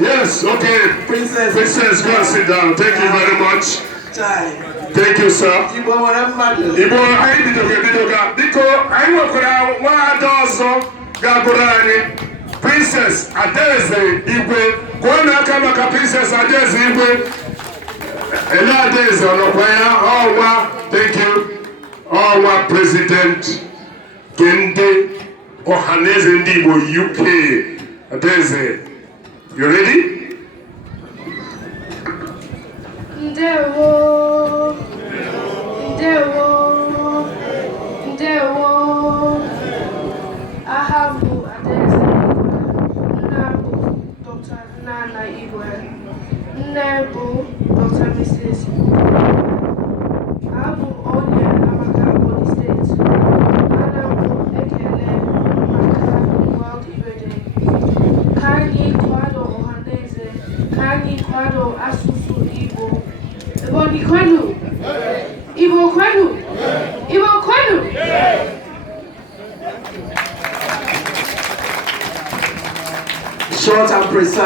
Yes, okay. Princess. Princess, go and sit down. Thank you very much. Thank you, sir. Igbo nwere mmadụ. Igbo anyị bidoga. Biko, anyị nwekwara nwaada ọzọ ga-agụrụ anyị. Princess Adaeze Igwe. Kwụọ n'aka maka Princess Adaeze Igwe. Ele Adaeze ọnọkwa ya. Ọwa, thank you. Ọwa President Kende Ọhaneze ndị Igbo UK. Adaeze, you ready? Ndewo. Aha bụ Adaeze Igwe. Nna bụ Dr. Nnanna Igwe. Nne bụ Dr. Mrs. Abụ onye Amaka Ebonyi Steeti. Ana m ekele maka World Igbo Day. Ka anyị kwado ọhaneze, ka anyị kwado asụsụ Igbo. Ebonyi kwenu? Igbo kwenu? Igbo kwenu? Short and precise.